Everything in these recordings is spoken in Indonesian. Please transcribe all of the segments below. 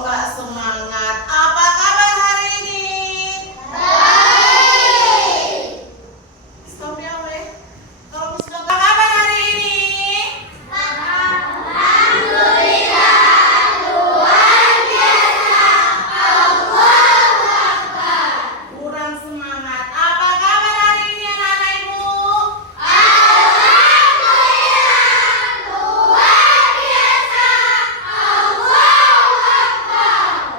kok nggak semangat? Apa kabar hari ini? Baik. Stop ya, weh. Kalau sudah apa kabar hari ini? Alhamdulillah, luar biasa. Allahu Akbar. Kurang semangat. Apa kabar hari ini anak-anak ibu? Alhamdulillah, luar biasa. Allahu Akbar.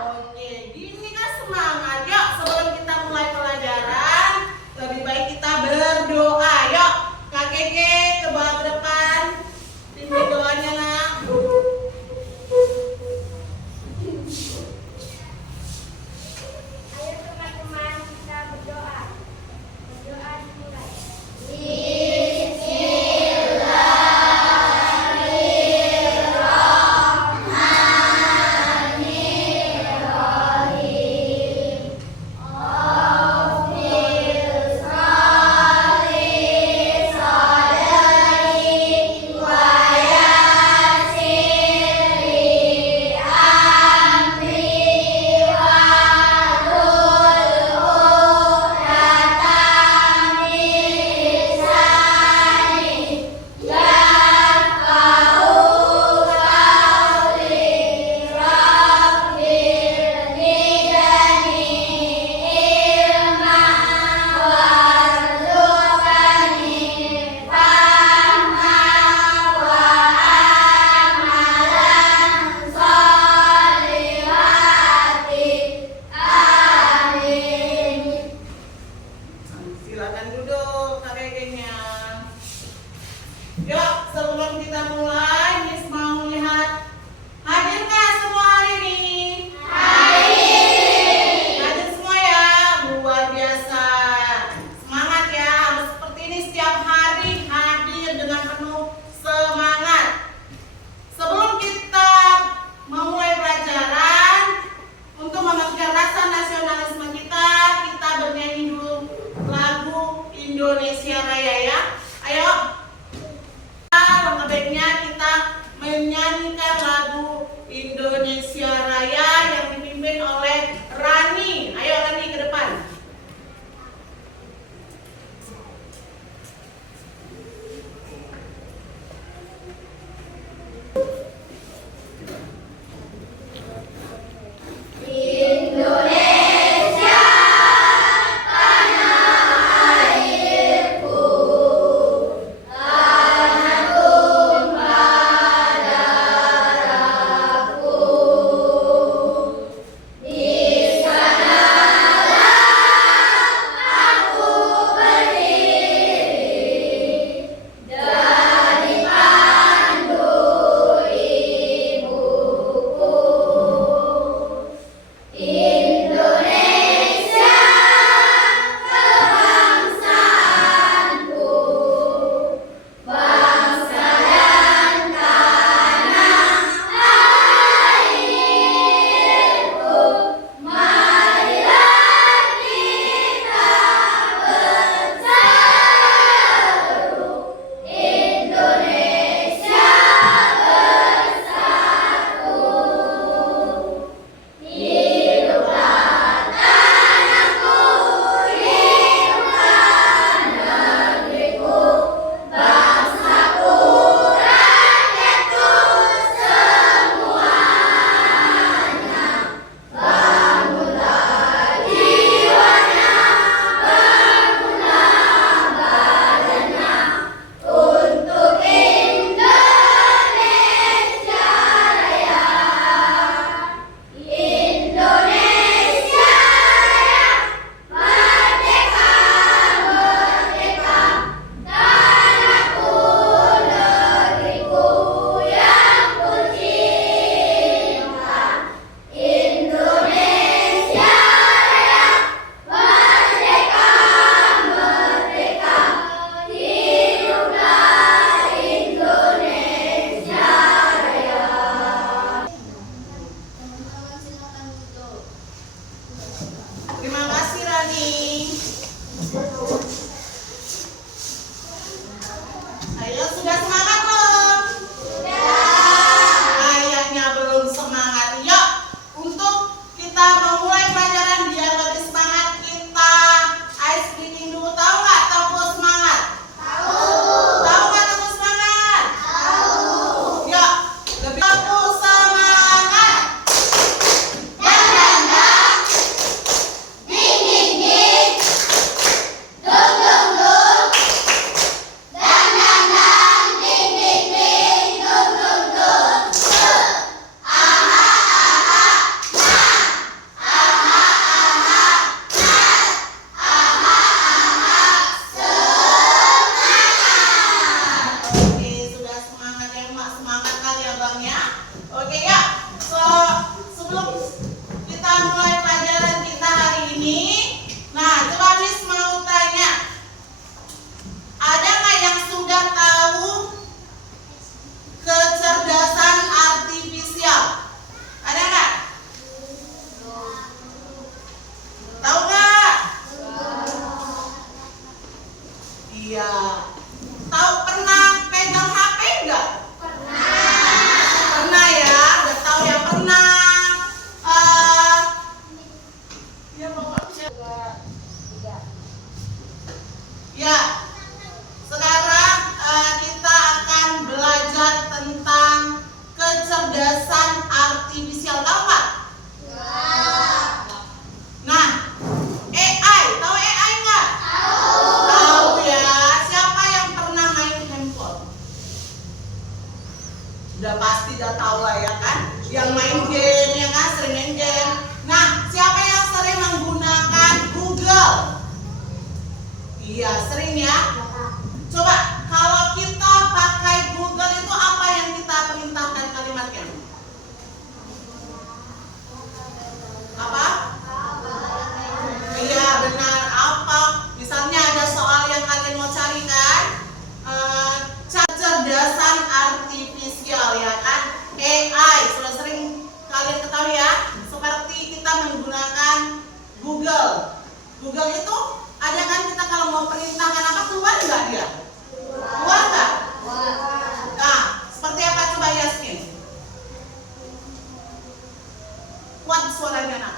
suaranya, Nak?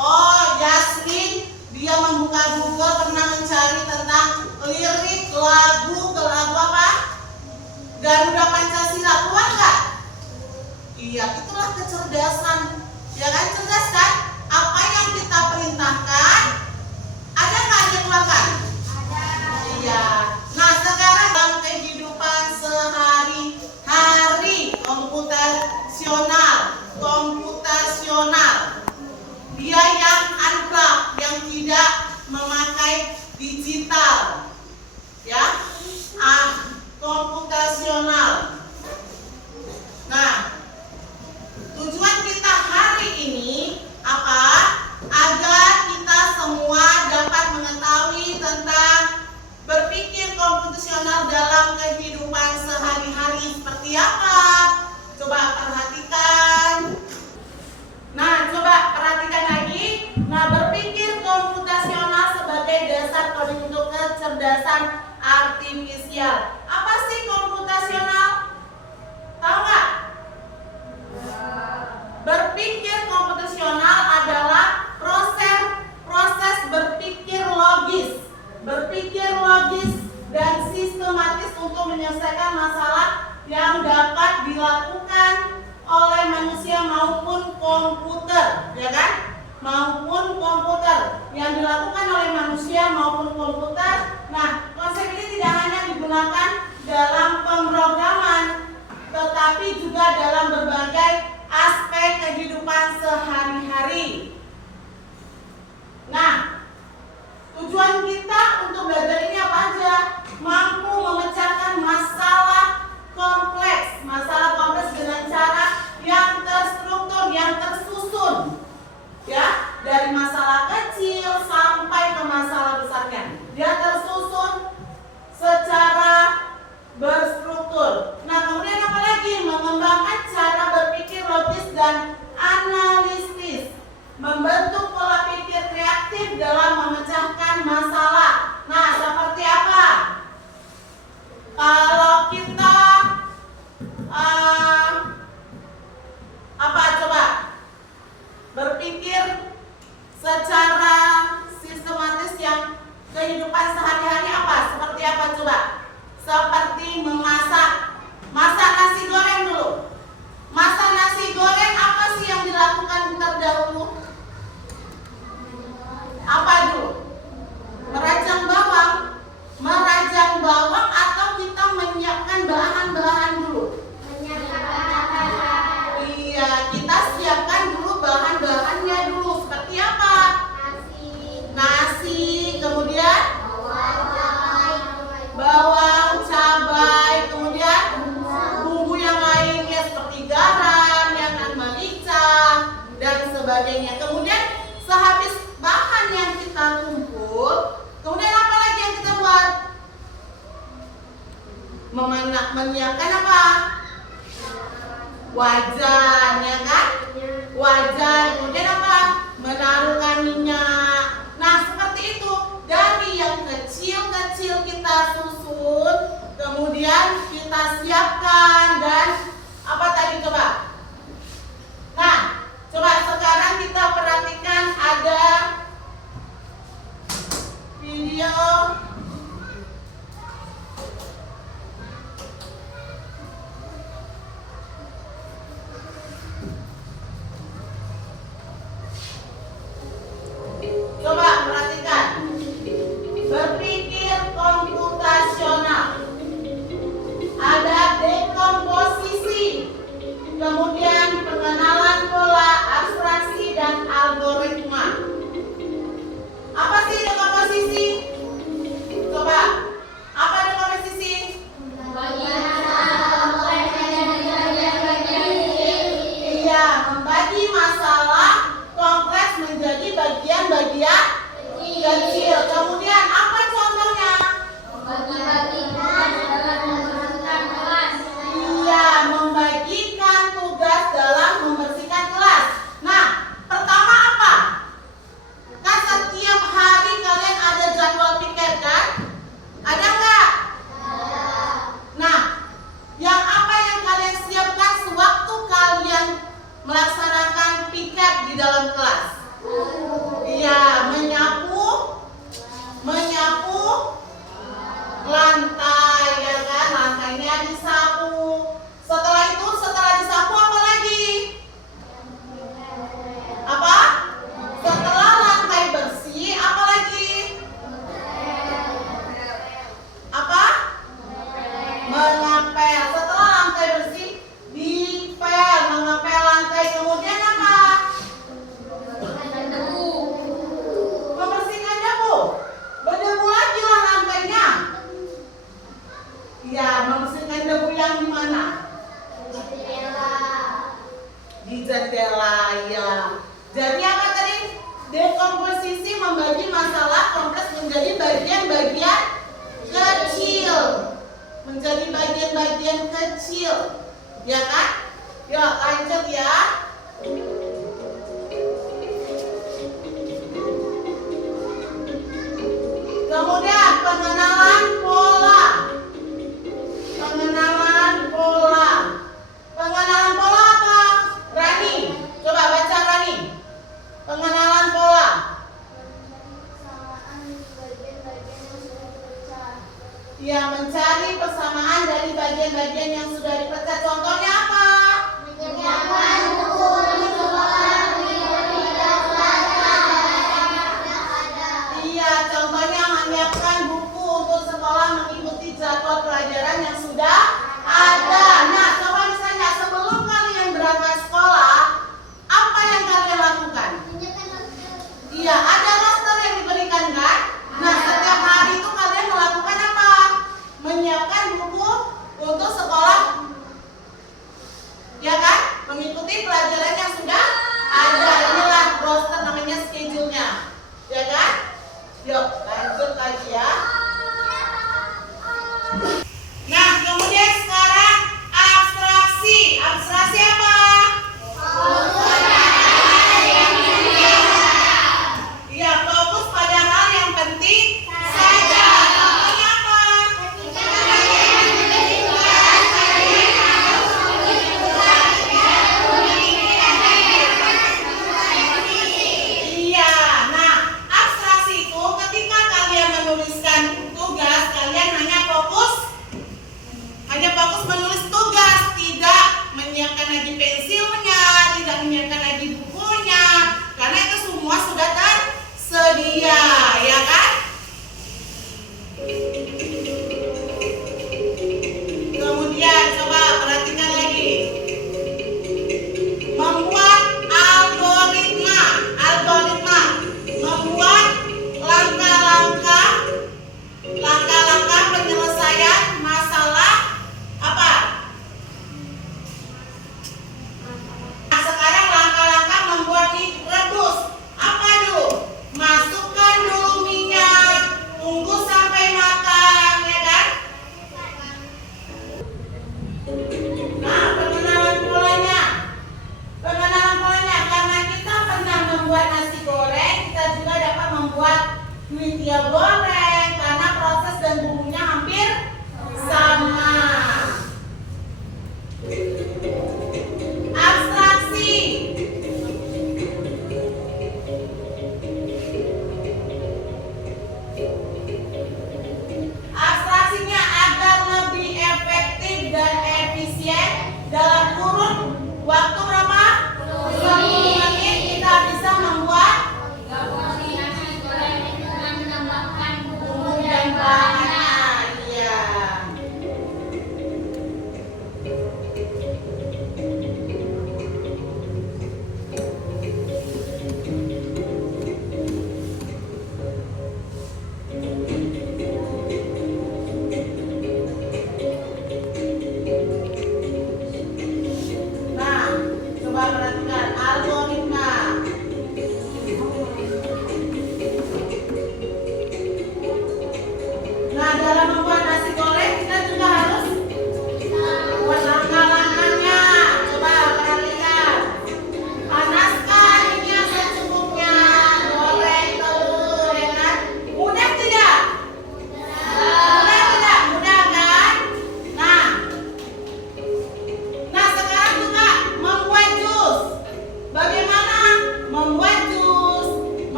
Oh, Yasmin, dia membuka Google pernah mencari tentang lirik lagu apa? Garuda Pancasila. Keluar nggak? Iya, itulah kecerdasan. Ya kan, cerdas kan? Apa yang kita perintahkan, ada nggak yang keluarkan? Iya. Nah, sekarang dalam kehidupan sehari-hari komputasional, dia yang unplug, yang tidak memakai digital, ya, komputasional. Nah, tujuan kita hari ini apa? Agar kita semua dapat mengetahui tentang berpikir komputasional dalam kehidupan sehari-hari seperti apa. Coba perhatikan. Nah, coba perhatikan lagi. Nah, berpikir komputasional sebagai dasar kode untuk kecerdasan artifisial. Apa sih komputasional? Tahu nggak? Berpikir komputasional adalah proses berpikir logis dan sistematis untuk menyelesaikan masalah yang dapat dilakukan oleh manusia maupun komputer, ya kan? Maupun komputer, yang dilakukan oleh manusia maupun komputer. Nah, konsep ini tidak hanya digunakan dalam pemrograman, tetapi juga dalam berbagai aspek kehidupan sehari-hari. Nah, tujuan kita untuk belajar ini apa aja? Mampu memecahkan masalah kompleks dengan cara yang terstruktur, yang tersusun, ya, dari masalah kecil sampai ke masalah besarnya. Dia tersusun secara berstruktur. Nah, kemudian apa lagi? Mengembangkan cara berpikir logis dan analitis, membentuk pola pikir kreatif dalam memecahkan masalah. Nah, seperti apa? Kalau kita apa coba? Berpikir secara sistematis yang kehidupan sehari-hari apa? Seperti apa coba? Seperti memasak. Masak nasi goreng dulu. Masak nasi goreng, apa sih yang dilakukan terdahulu? Apa dulu? Merajang bawang atau kita menyiapkan bahan-bahan dulu? Iya, kita siapkan dulu bahan-bahannya dulu. Seperti apa? Nasi, kemudian bawang, cabai, kemudian bumbu yang lainnya seperti garam, merica, dan sebagainya. Kemudian sehabis bahan yang kita kumpul, kemudian apa lagi yang kita buat? Menyiapkan apa? Wajan, ya kan? Wajan, kemudian apa? Menaruhkan minyak. Nah, seperti itu. Dari yang kecil-kecil kita susun, kemudian kita siapkan, dan apa tadi coba? Nah, coba sekarang kita perhatikan ada video. Coba perhatikan. Berpikir komputasional. Ada dekomposisi. melaksanakan piket di dalam kelas? Iya, menyapu lantai, ya kan? Lantainya disapu. Setelah itu, setelah disapu apa lagi? Apa? Setelah lantai bersih, apa lagi? Apa? Mengepel. Setelah lantai bersih, dipel, mengepel lantai. Kemudian apa? Membersihkan debu. Berdebu lagi lah lantainya. Ya, membersihkan debu yang di mana? Di jendela, ya. Jadi apa tadi? Dekomposisi membagi masalah kompleks menjadi bagian-bagian kecil. Menjadi bagian-bagian kecil. Ya kan? Yuk lanjut ya. Kemudian pengenalan pola. Pengenalan pola. Pengenalan pola apa? Rani, coba baca Rani. Pengenalan pola. Ya, mencari persamaan dari bagian-bagian yang sudah dipecah. Contohnya apa? Menyiapkan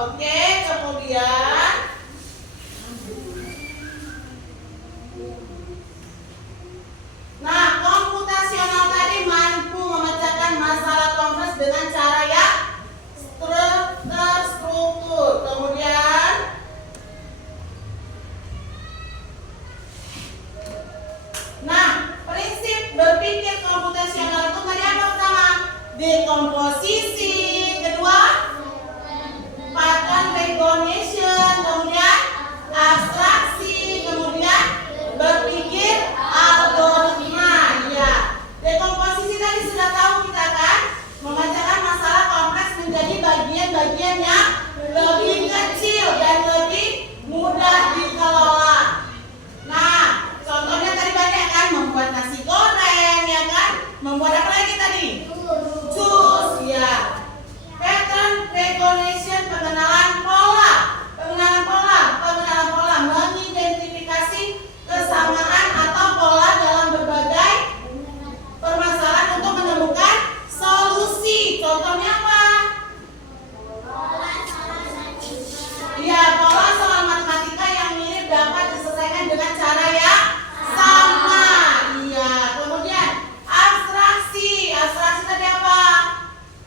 Oke, kemudian nah, komputasional tadi mampu memecahkan masalah kompleks dengan cara yang terstruktur. Kemudian nah, prinsip berpikir komputasional itu tadi apa pertama? Dekomposisi, kedua pattern recognition, kemudian abstraksi, kemudian berpikir algoritma. Ya, dekomposisi tadi sudah tahu kita kan, memecahkan masalah kompleks menjadi bagian-bagian yang lebih kecil dan lebih mudah dikelola. Nah, contohnya tadi banyak kan, membuat nasi goreng, ya kan? Membuat apa lagi tadi? Jus, ya. Pattern recognition, pengenalan pola, mengidentifikasi kesamaan atau pola dalam berbagai permasalahan untuk menemukan solusi. Contohnya apa? Iya, pola soal matematika yang mirip dapat diselesaikan dengan cara yang sama. Iya, kemudian abstraksi. Abstraksi tadi apa?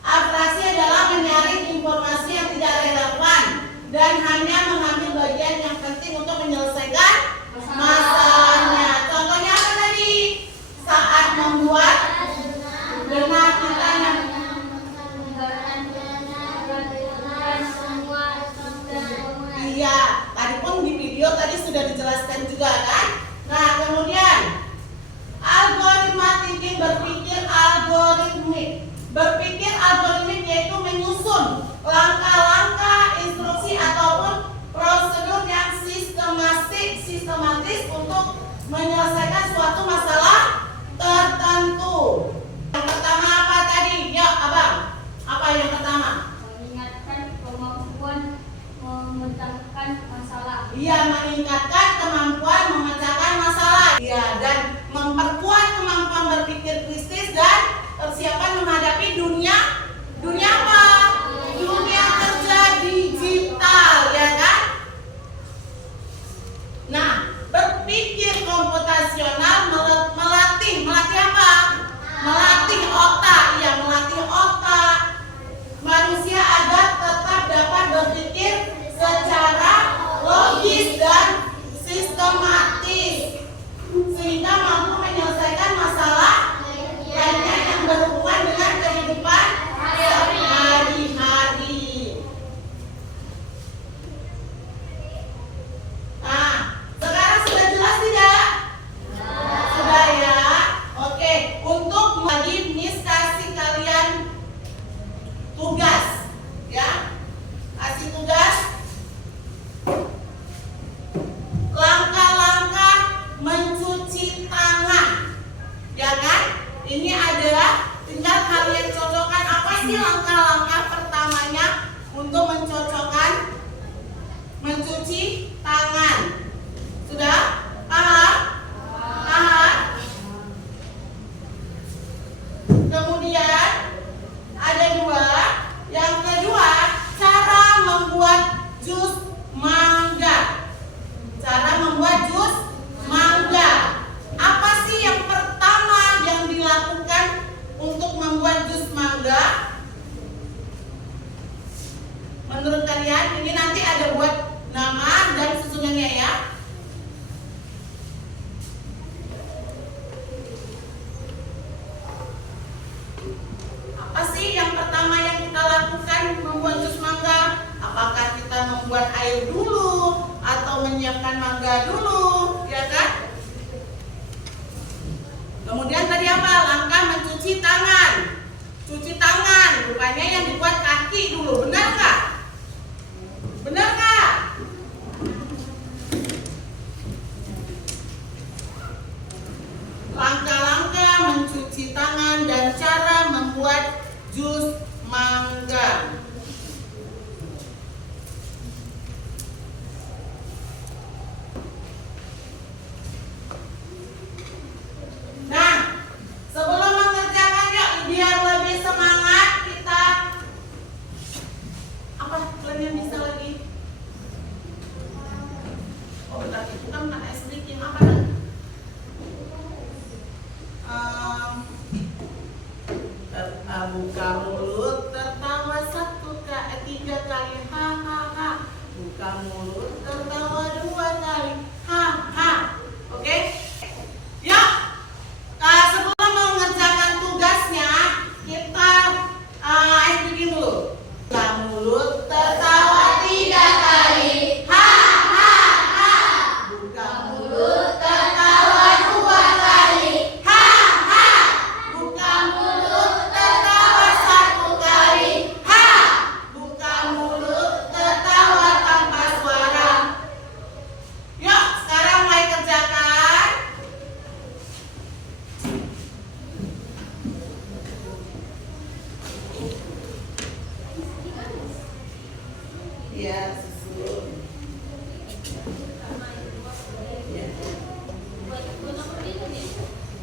Abstraksi adalah menyaring informasi yang tidak relevan dan hanya mengambil bagian yang penting untuk menyelesaikan masalahnya. Contohnya apa tadi? Saat membuat benar kita yang iya, tadi pun di video tadi sudah dijelaskan juga kan? Nah, kemudian algoritma thinking, berpikir algoritmik. Berpikir algoritmik yaitu menyusun langkah-langkah, instruksi ataupun prosedur yang sistematis untuk menyelesaikan suatu masalah tertentu. Yang pertama apa tadi? Ya, Abang. Apa yang pertama? Meningkatkan kemampuan memecahkan masalah. Iya, meningkatkan kemampuan memecahkan masalah. Iya, dan memperkuat kemampuan berpikir kritis dan persiapan menghadapi dunia apa? Dunia kerja digital, ya kan? Nah, berpikir komputasional melatih apa? Melatih otak, ya, melatih otak manusia agar tetap dapat berpikir secara logis dan sistematis sehingga mampu menyelesaikan masalah lainnya yang berhubungan dengan kehidupan sehari-hari. Nah, sekarang sudah jelas tidak? Sudah ya? Oke, untuk lagi Miss kasih kalian tugas, ya. Kasih tugas langkah-langkah mencuci tangan, ya kan? Ini adalah tinggal kalian cocokkan apa sih langkah-langkah pertamanya untuk mencocokkan mencuci tangan. Sudah? Paham? Paham? Kemudian ada dua. Yang kedua, cara membuat jus mangga. Cara membuat jus mangga. Apa sih yang pertama yang dilakukan untuk membuat jus mangga? Menurut kalian, ini nanti ada buat nama dan susunannya ya. Apa sih yang pertama yang kita lakukan membuat jus mangga? Apakah kita membuat air dulu atau menyiapkan mangga dulu, ya kan? Kemudian tadi apa? Langkah mencuci tangan. Cuci tangan, rupanya yang dibuat kaki dulu, benar nggak? Benar nggak? Langkah-langkah mencuci tangan dan cara membuat jus mangga. Nah, sebelum mengerjakannya, biar lebih semangat, kita bikin dulu. Buka mulut, tertawa 3 kali. Ha ha ha. Buka mulut, tertawa 2 kali. Ha ha. Buka mulut, tertawa 1 kali. Ha. Buka mulut, tertawa tanpa suara. Yuk, sekarang mulai kerjakan. Ya, susun. Ya.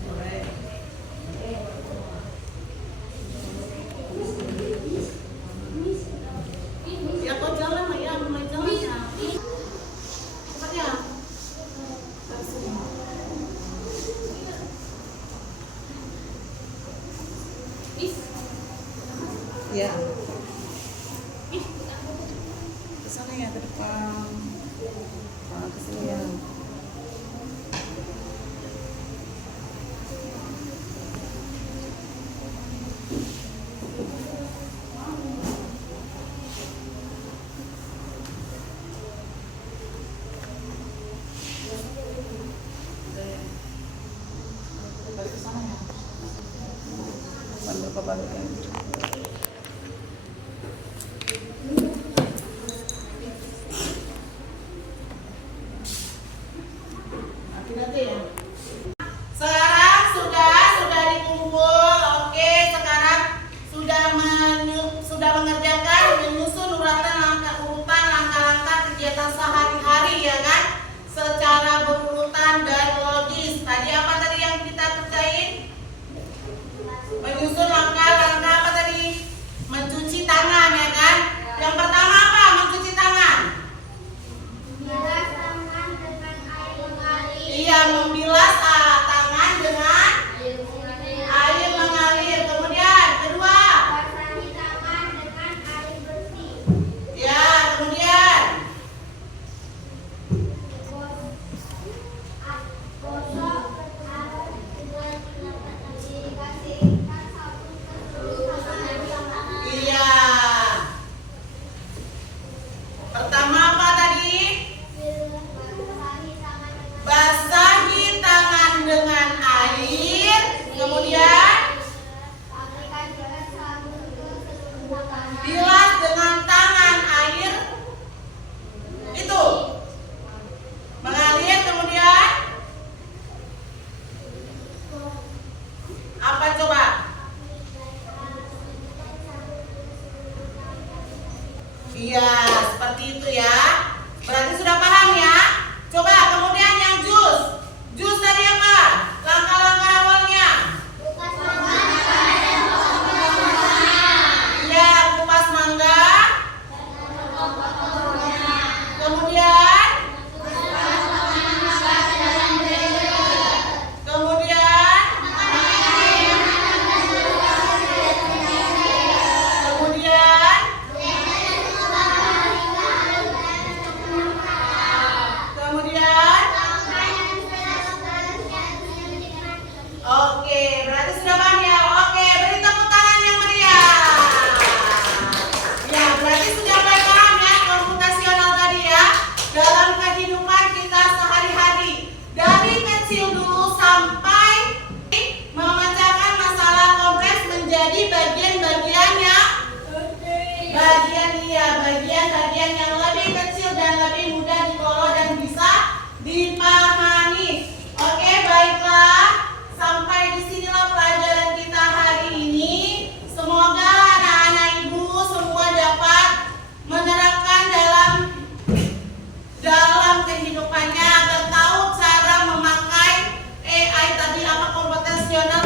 Boleh. Ya, kau jalan lah ya, mulai jalan ya. Cepat ya. Ya. Ke sana ya, ke depan. Ke sini ya. Balik ke sana ya. Bantu balikin. Nanti ya. Sekarang sudah dikumpul. Oke, sekarang sudah mengerjakan menyusun langkah-langkah kegiatan sehari-hari ya kan? Secara berurutan dan logis. Tadi apa tadi yang kita kerjain? Menyusun langkah-langkah apa tadi? Mencuci tangan ya kan? Yang pertama apa? Mencuci tangan. Bilas tangan dengan air mengalir. Iya, membilas tangan dengan air mengalir. Kemudian kedua, Basahi tangan dengan air bersih. ya kemudian Gosok tangan dengan dikasihkan sabun ke seluruh tangan. iya. Pertama apa tadi? Basahi tangan dengan Basahi tangan dengan air. Kemudian aplikasikan sabun ke seluruh tangan. bilas dengan tangan air itu mengalir. Kemudian apa coba? Iya, seperti itu ya. Berarti sudah paham ya? Coba kemudian yang jus. Jus tadi apa? Langkah-langkah awalnya. Iya, kupas mangga. Kemudian kemudian oke, berarti sudah paham ya. Oke, beri tepuk tangan yang meriah. Ya, berarti sudah mulai paham ya komputasional tadi ya. Dalam kehidupan kita sehari-hari. Dari kecil dulu sampai memecahkan masalah kompleks menjadi bagian-bagiannya. Bagian-bagian yang lebih kecil dan lebih mudah dikelola dan bisa dipahami. Oke, baiklah. Sampai disinilah pelajaran kita hari ini. Semoga anak-anak ibu semua dapat menerapkan dalam kehidupannya agar tahu cara memakai AI tadi apa komputasional